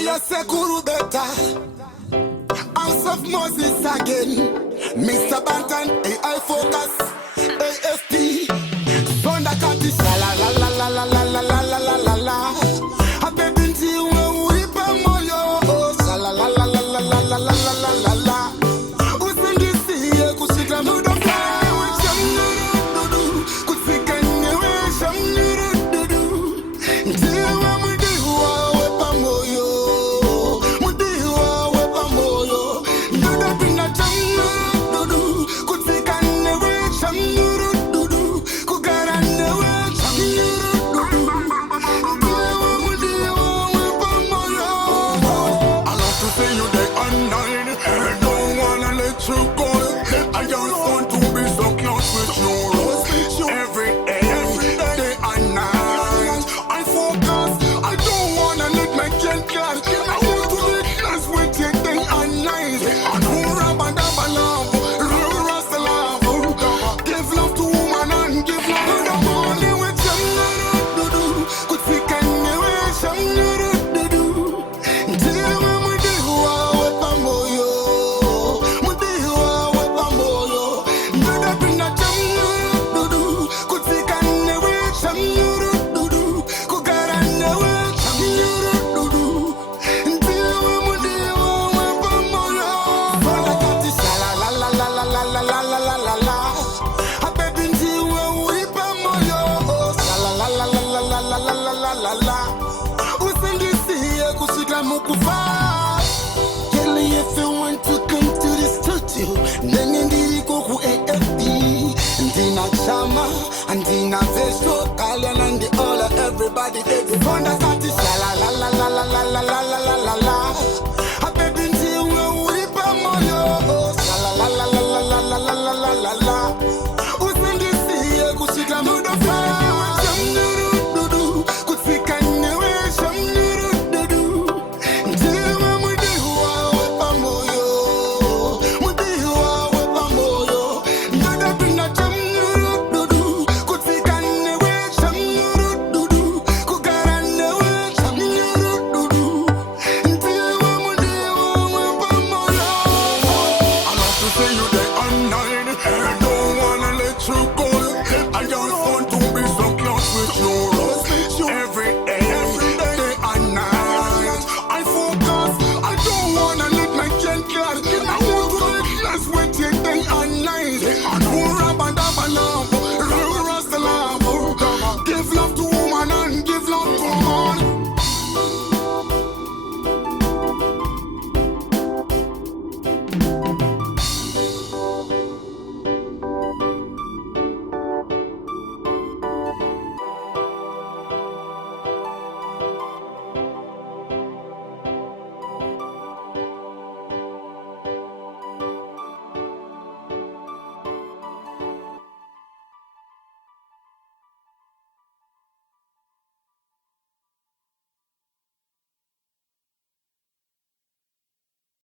say Kuru beta, House of Moses again. Mr. Bantan, AI focus, AFP. Sonda kati shalala. A baby nti we pa moyo. Shalala. Usendi siye kushika muda fire. Shamdudu, kusika nyewe shamdudu. Ntiwa mudiwa we pa moyo. Mudiwa we pa moyo. Duda pina shamdudu, kusika nyewe shamdudu. Kugara nyewe shamdudu. Say you day and night, I don't wanna let you go. I just want to be so close with you. Every day and night, I focus. I don't wanna let my get class. I want to be close with you day and night. I don't rabba love, rasta love. Give love to woman and give love to the morning with some do. Could see can you some do. Kelly, if you want to come to the studio, then you go to AFD. Dina Chama, and Dina Vesto, Kalian and the all everybody.